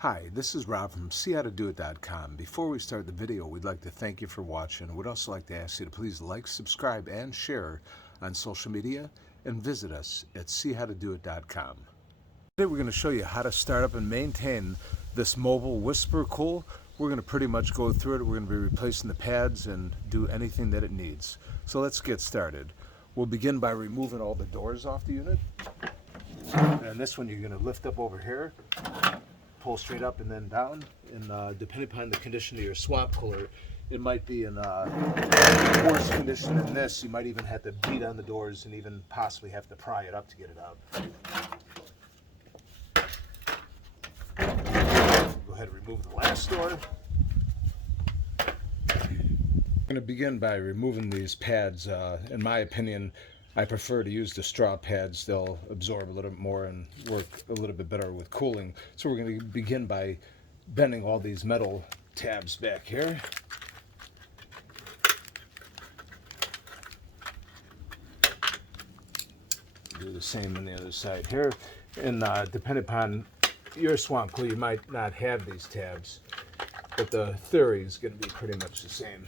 Hi, this is Rob from SeeHowToDoIt.com. Before we start the video, we'd like to thank you for watching. We'd also like to ask you to please like, subscribe, and share on social media, and visit us at SeeHowToDoIt.com. Today we're going to show you how to start up and maintain this mobile whisper cool. We're going to pretty much go through it. We're going to be replacing the pads and do anything that it needs. So let's get started. We'll begin by removing all the doors off the unit. And this one you're going to lift up over here, pull straight up and then down, and depending upon the condition of your swamp cooler, it might be in worse condition than this. You might even have to beat on the doors and even possibly have to pry it up to get it out. Go ahead and remove the last door. I'm going to begin by removing these pads. In my opinion, I prefer to use the straw pads. They'll absorb a little bit more and work a little bit better with cooling. So we're going to begin by bending all these metal tabs back here. Do the same on the other side here. And depending upon your swamp cooler, you might not have these tabs, but the theory is going to be pretty much the same.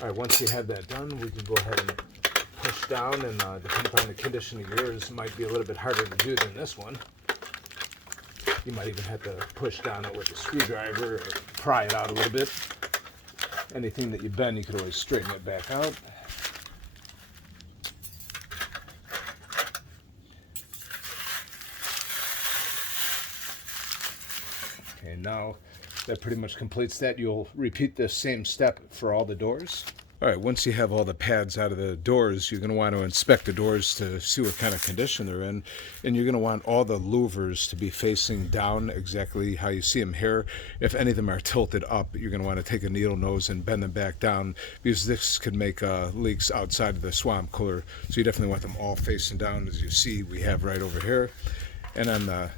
All right, once you have that done, we can go ahead and push down, and depending upon the condition of yours, it might be a little bit harder to do than this one. You might even have to push down it with a screwdriver or pry it out a little bit. Anything that you bend, you could always straighten it back out. Okay, now that pretty much completes that. You'll repeat this same step for all the doors. All right, once you have all the pads out of the doors, you're going to want to inspect the doors to see what kind of condition they're in. And you're going to want all the louvers to be facing down exactly how you see them here. If any of them are tilted up, you're going to want to take a needle nose and bend them back down, because this could make leaks outside of the swamp cooler. So you definitely want them all facing down, as you see we have right over here. And on the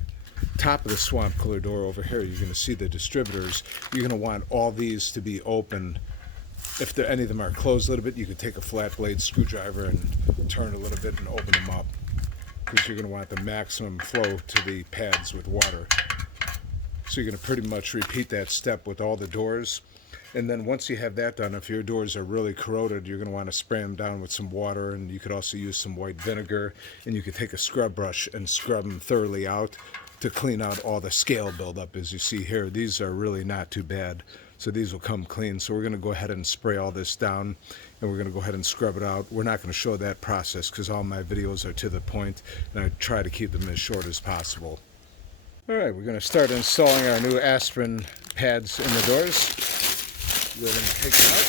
top of the swamp cooler door over here, you're going to see the distributors. You're going to want all these to be open. If any of them are closed a little bit, you could take a flat blade screwdriver and turn a little bit and open them up, because you're going to want the maximum flow to the pads with water. So you're going to pretty much repeat that step with all the doors. And then once you have that done, if your doors are really corroded, you're going to want to spray them down with some water, and you could also use some white vinegar, and you could take a scrub brush and scrub them thoroughly out to clean out all the scale buildup. As you see here, these are really not too bad, so these will come clean. So we're going to go ahead and spray all this down, and we're going to go ahead and scrub it out. We're not going to show that process because all my videos are to the point, and I try to keep them as short as possible. All right, we're going to start installing our new aspirin pads in the doors. Go ahead and take them out.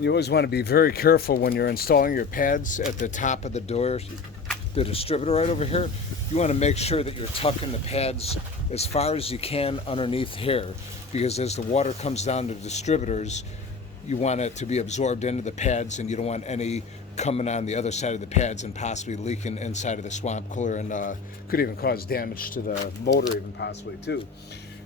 You always want to be very careful when you're installing your pads at the top of the door, the distributor right over here. You want to make sure that you're tucking the pads as far as you can underneath here, because as the water comes down the distributors, you want it to be absorbed into the pads, and you don't want any coming on the other side of the pads and possibly leaking inside of the swamp cooler, and could even cause damage to the motor even possibly too.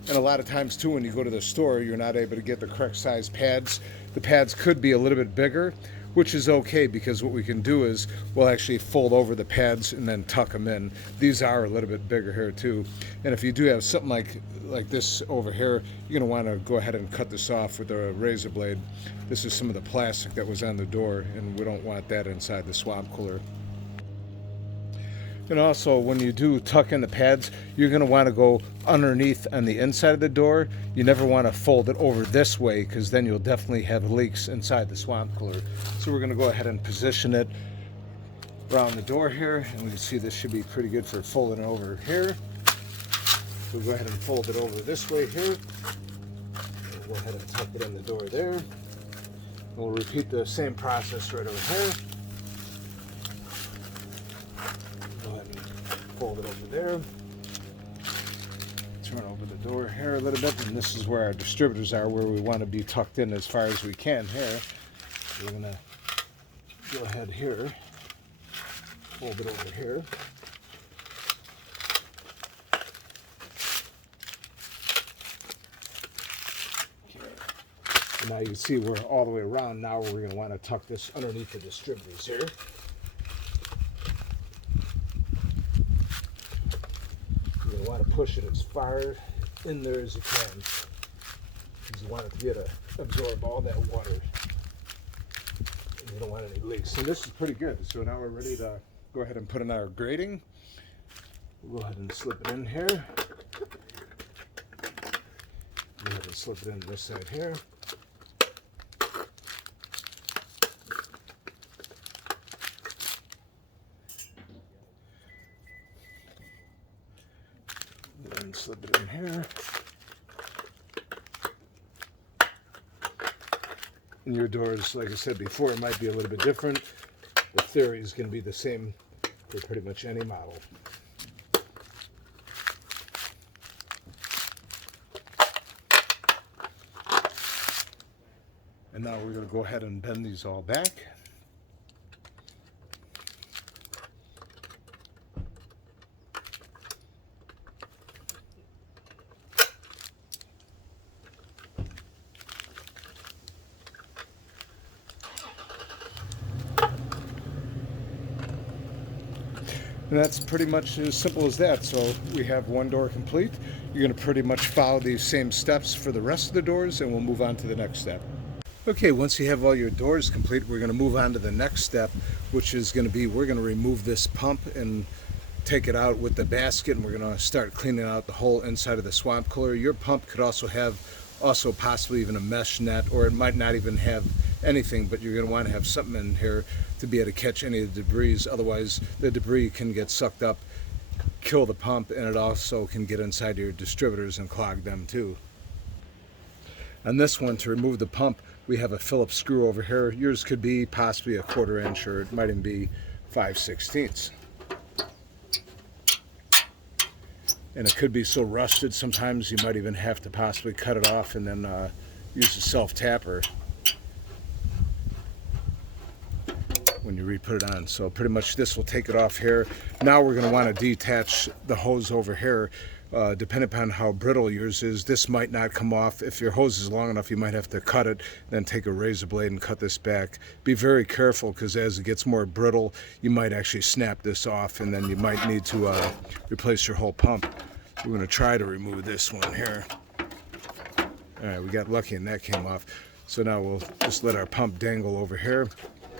And a lot of times too, when you go to the store, you're not able to get the correct size pads. The pads could be a little bit bigger, which is okay, because what we can do is we'll actually fold over the pads and then tuck them in. These are a little bit bigger here too. And if you do have something like this over here, you're going to want to go ahead and cut this off with a razor blade. This is some of the plastic that was on the door, and we don't want that inside the swamp cooler. And also, when you do tuck in the pads, you're going to want to go underneath on the inside of the door. You never want to fold it over this way, because then you'll definitely have leaks inside the swamp cooler. So we're going to go ahead and position it around the door here, and we can see this should be pretty good for folding it over here. So we'll go ahead and fold it over this way here. We'll go ahead and tuck it in the door there. And we'll repeat the same process right over here. Go ahead and fold it over there. Turn over the door here a little bit, and this is where our distributors are, where we want to be tucked in as far as we can here. We're going to go ahead here, fold it over here. Now you can see we're all the way around. Now we're going to want to tuck this underneath the distributors here. You're going to want to push it as far in there as you can, because you want it to be able to absorb all that water. And you don't want any leaks. So this is pretty good. So now we're ready to go ahead and put in our grating. We'll go ahead and slip it in here. Go ahead and slip it in this side here. And slip it in here. And your doors, like I said before, might be a little bit different. The theory is going to be the same for pretty much any model. And now we're going to go ahead and bend these all back. And that's pretty much as simple as that. So we have one door complete. You're going to pretty much follow these same steps for the rest of the doors, and we'll move on to the next step. Okay, once you have all your doors complete, we're going to move on to the next step, which is going to be, we're going to remove this pump and take it out with the basket, and we're going to start cleaning out the whole inside of the swamp cooler. Your pump could also have possibly even a mesh net, or it might not even have anything, but you're going to want to have something in here to be able to catch any of the debris. Otherwise the debris can get sucked up, kill the pump, and it also can get inside your distributors and clog them too. On this one, to remove the pump, we have a Phillips screw over here. Yours could be possibly a 1/4 inch, or it might even be 5/16. And it could be so rusted sometimes you might even have to possibly cut it off and then use a self-tapper when you re-put it on. So pretty much this will take it off here. Now we're going to want to detach the hose over here. Depending upon how brittle yours is, this might not come off. If your hose is long enough, you might have to cut it, then take a razor blade and cut this back. Be very careful, because as it gets more brittle, you might actually snap this off, and then you might need to replace your whole pump. We're going to try to remove this one here. All right, we got lucky and that came off. So now we'll just let our pump dangle over here.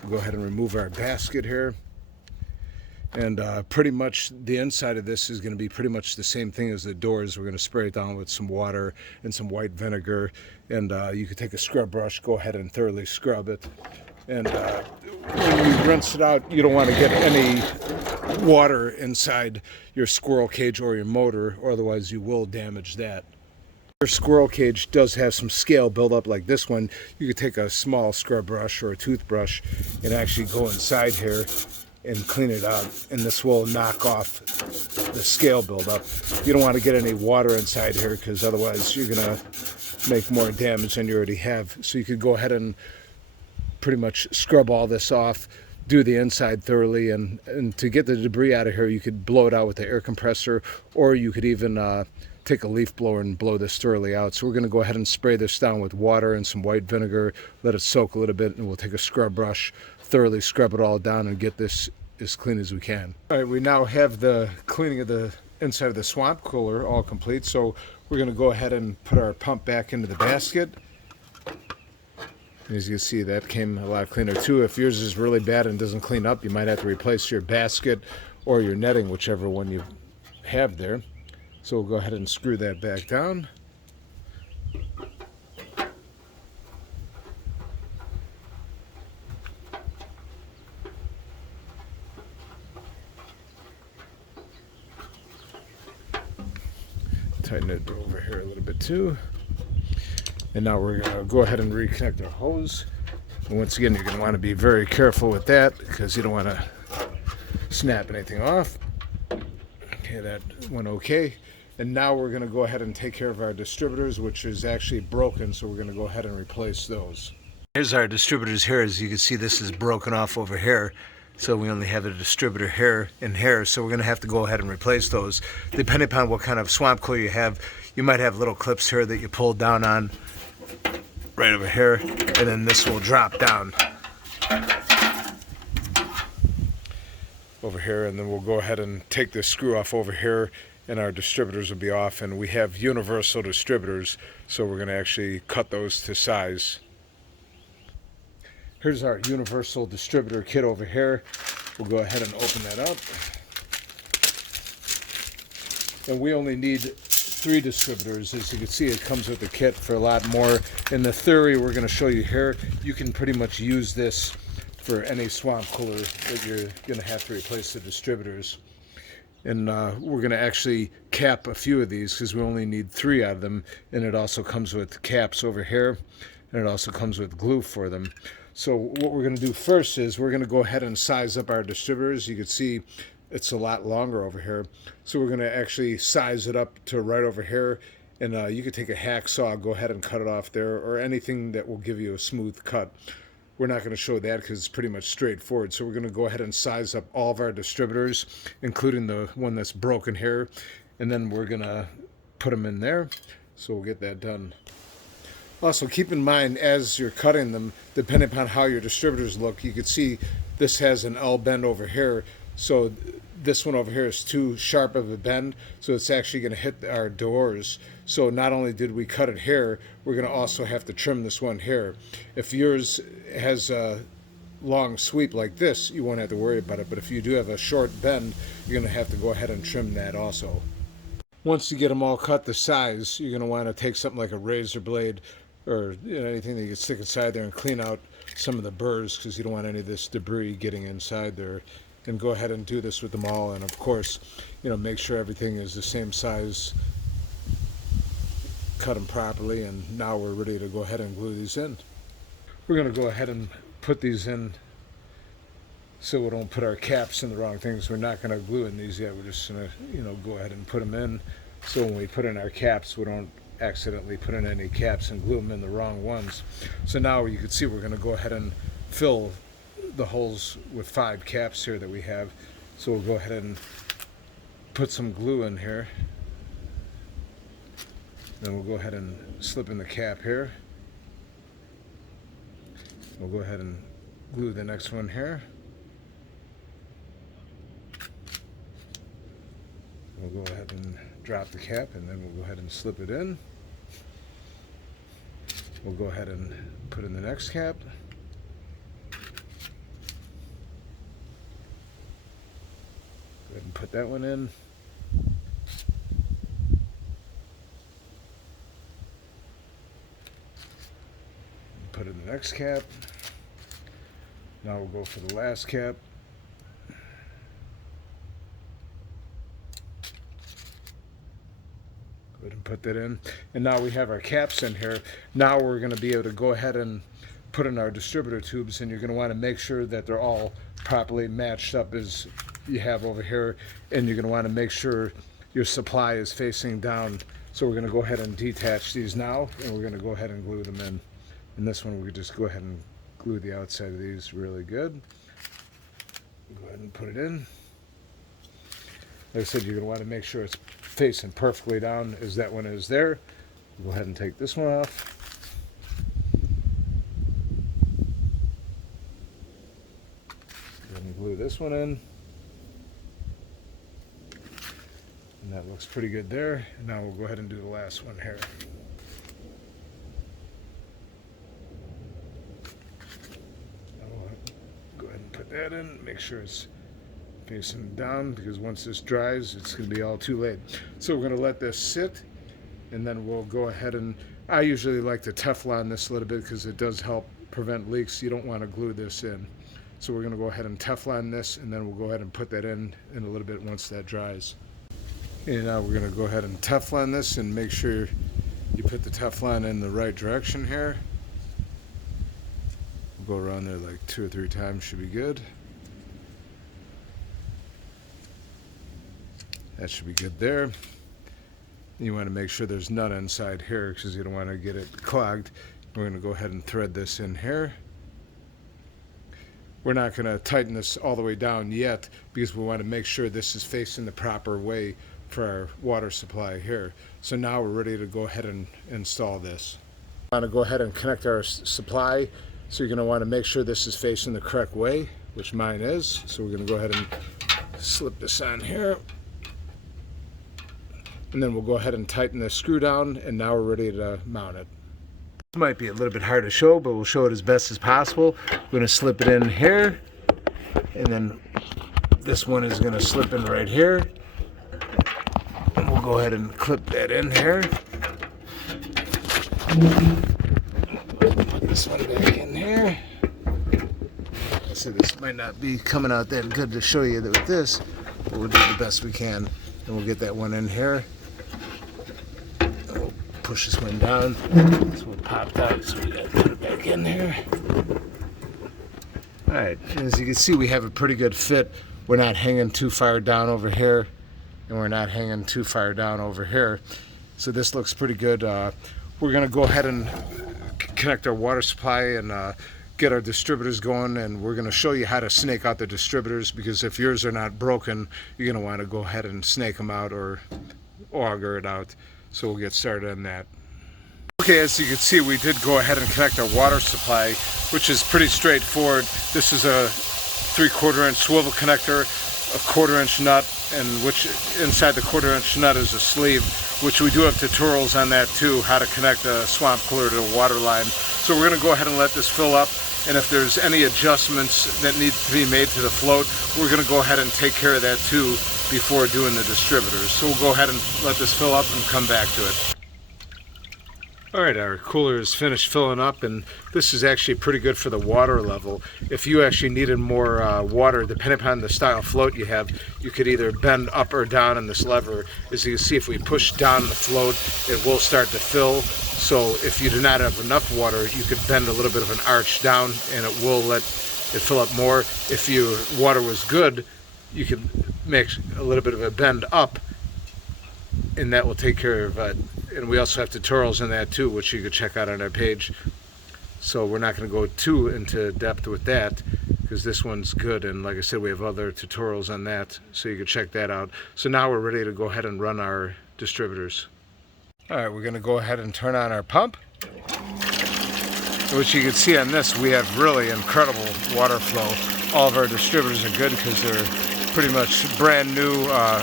We'll go ahead and remove our basket here. And pretty much the inside of this is going to be pretty much the same thing as the doors. We're going to spray it down with some water and some white vinegar. And you could take a scrub brush, go ahead and thoroughly scrub it. And when you rinse it out, you don't want to get any water inside your squirrel cage or your motor, or otherwise you will damage that. Your squirrel cage does have some scale buildup like this one. You could take a small scrub brush or a toothbrush and actually go inside here and clean it out, and this will knock off the scale buildup. You don't want to get any water inside here, because otherwise you're going to make more damage than you already have. So you could go ahead and pretty much scrub all this off, do the inside thoroughly, and to get the debris out of here, you could blow it out with the air compressor, or you could even take a leaf blower and blow this thoroughly out. So we're going to go ahead and spray this down with water and some white vinegar, let it soak a little bit, and we'll take a scrub brush, thoroughly scrub it all down and get this as clean as we can. All right, we now have the cleaning of the inside of the swamp cooler all complete, so we're going to go ahead and put our pump back into the basket. As you can see, that came a lot cleaner too. If yours is really bad and doesn't clean up, you might have to replace your basket or your netting, whichever one you have there. So we'll go ahead and screw that back down. Tighten it over here a little bit too. And now we're going to go ahead and reconnect our hose. And once again, you're going to want to be very careful with that, because you don't want to snap anything off. Okay, that went okay. And now we're going to go ahead and take care of our distributors, which is actually broken, so we're going to go ahead and replace those. Here's our distributors here. As you can see, this is broken off over here. So we only have a distributor here and here, so we're going to have to go ahead and replace those. Depending upon what kind of swamp cooler you have, you might have little clips here that you pull down on, right over here, and then this will drop down over here, and then we'll go ahead and take this screw off over here, and our distributors will be off. And we have universal distributors, so we're going to actually cut those to size. Here's our universal distributor kit over here. We'll go ahead and open that up. And we only need 3 distributors. As you can see, it comes with the kit for a lot more. In the theory we're going to show you here, you can pretty much use this for any swamp cooler that you're going to have to replace the distributors. And we're going to actually cap a few of these because we only need 3 out of them. And it also comes with caps over here, and it also comes with glue for them. So what we're going to do first is we're going to go ahead and size up our distributors. You can see it's a lot longer over here. So we're going to actually size it up to right over here. And you can take a hacksaw, go ahead and cut it off there, or anything that will give you a smooth cut. We're not going to show that because it's pretty much straightforward. So we're going to go ahead and size up all of our distributors, including the one that's broken here. And then we're going to put them in there. So we'll get that done. Also, keep in mind, as you're cutting them, depending upon how your distributors look, you can see this has an L bend over here. So this one over here is too sharp of a bend, so it's actually going to hit our doors. So not only did we cut it here, we're going to also have to trim this one here. If yours has a long sweep like this, you won't have to worry about it. But if you do have a short bend, you're going to have to go ahead and trim that also. Once you get them all cut the size, you're going to want to take something like a razor blade or anything that you can stick inside there and clean out some of the burrs, because you don't want any of this debris getting inside there. And go ahead and do this with them all, and of course, make sure everything is the same size. Cut them properly, and now we're ready to go ahead and glue these in. We're going to go ahead and put these in so we don't put our caps in the wrong things. We're not going to glue in these yet. We're just going to go ahead and put them in, so when we put in our caps, we don't accidentally put in any caps and glue them in the wrong ones. So now you can see we're going to go ahead and fill the holes with 5 caps here that we have. So we'll go ahead and put some glue in here. Then we'll go ahead and slip in the cap here. We'll go ahead and glue the next one here. We'll go ahead and drop the cap, and then we'll go ahead and slip it in. We'll go ahead and put in the next cap. Go ahead and put that one in. Put in the next cap. Now we'll go for the last cap. Go ahead and put that in. And now we have our caps in here. Now we're going to be able to go ahead and put in our distributor tubes, and you're going to want to make sure that they're all properly matched up as you have over here, and you're going to want to make sure your supply is facing down. So we're going to go ahead and detach these now, and we're going to go ahead and glue them in. And this one we could just go ahead and glue the outside of these really good. Go ahead and put it in. Like I said, you're going to want to make sure it's facing perfectly down as that one is there. Go ahead and take this one off. Go ahead and glue this one in. And that looks pretty good there. And now we'll go ahead and do the last one here. Put that in, make sure it's facing down, because once this dries, it's going to be all too late. So we're going to let this sit, and then we'll go ahead and, I usually like to Teflon this a little bit because it does help prevent leaks. You don't want to glue this in. So we're going to go ahead and Teflon this, and then we'll go ahead and put that in a little bit once that dries. And now we're going to go ahead and Teflon this, and make sure you put the Teflon in the right direction here. Go around there like 2 or 3 times, should be good. That should be good there. You want to make sure there's none inside here because you don't want to get it clogged. We're going to go ahead and thread this in here. We're not going to tighten this all the way down yet because we want to make sure this is facing the proper way for our water supply here. So now we're ready to go ahead and install this. Want to go ahead and connect our supply, so you're going to want to make sure this is facing the correct way, which mine is. So we're going to go ahead and slip this on here, and then we'll go ahead and tighten the screw down, and now we're ready to mount it. This might be a little bit hard to show, but we'll show it as best as possible. We're going to slip it in here, and then this one is going to slip in right here, and we'll go ahead and clip that in here. Put this one back in here. So this might not be coming out that good to show you that with this, but we'll do the best we can. And we'll get that one in here. And we'll push this one down. This one popped out, so we gotta put it back in here. Alright, as you can see, we have a pretty good fit. We're not hanging too far down over here, and we're not hanging too far down over here. So this looks pretty good. We're going to go ahead and connect our water supply and get our distributors going, and we're going to show you how to snake out the distributors, because if yours are not broken, you're going to want to go ahead and snake them out or auger it out. So we'll get started on that. Okay, as you can see, we did go ahead and connect our water supply, which is pretty straightforward. This is a 3/4 inch swivel connector, a 1/4 inch nut, and which inside the 1/4 inch nut is a sleeve, which we do have tutorials on that too, how to connect a swamp cooler to a water line. So we're going to go ahead and let this fill up, and if there's any adjustments that need to be made to the float, we're going to go ahead and take care of that too before doing the distributors. So we'll go ahead and let this fill up and come back to it. Alright, our cooler is finished filling up, and this is actually pretty good for the water level. If you actually needed more water, depending upon the style float you have, you could either bend up or down on this lever. As you can see, if we push down the float, it will start to fill. So if you do not have enough water, you could bend a little bit of an arch down, and it will let it fill up more. If your water was good, you could make a little bit of a bend up, and that will take care of it. And we also have tutorials on that too, which you can check out on our page. So we're not going to go too into depth with that, because this one's good, and like I said, we have other tutorials on that, so you can check that out. So now we're ready to go ahead and run our distributors. Alright, we're going to go ahead and turn on our pump. Which you can see on this, we have really incredible water flow. All of our distributors are good because they're pretty much brand new,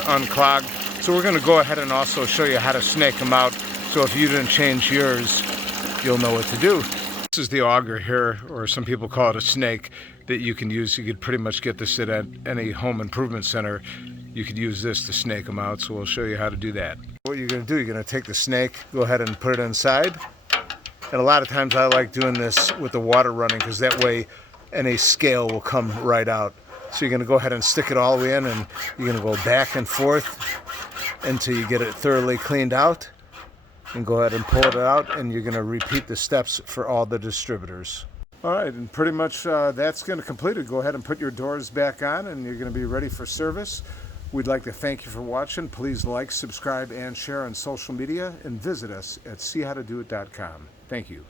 unclogged. So we're going to go ahead and also show you how to snake them out. So if you didn't change yours, you'll know what to do. This is the auger here, or some people call it a snake, that you can use. You could pretty much get this at any home improvement center. You could use this to snake them out, so we'll show you how to do that. What you're going to do, you're going to take the snake, go ahead and put it inside. And a lot of times I like doing this with the water running, because that way any scale will come right out. So you're going to go ahead and stick it all the way in, and you're going to go back and forth until you get it thoroughly cleaned out, and go ahead and pull it out, and you're going to repeat the steps for all the distributors. Alright, and pretty much that's going to complete it. Go ahead and put your doors back on, and you're going to be ready for service. We'd like to thank you for watching. Please like, subscribe, and share on social media, and visit us at seehowtodoit.com. Thank you.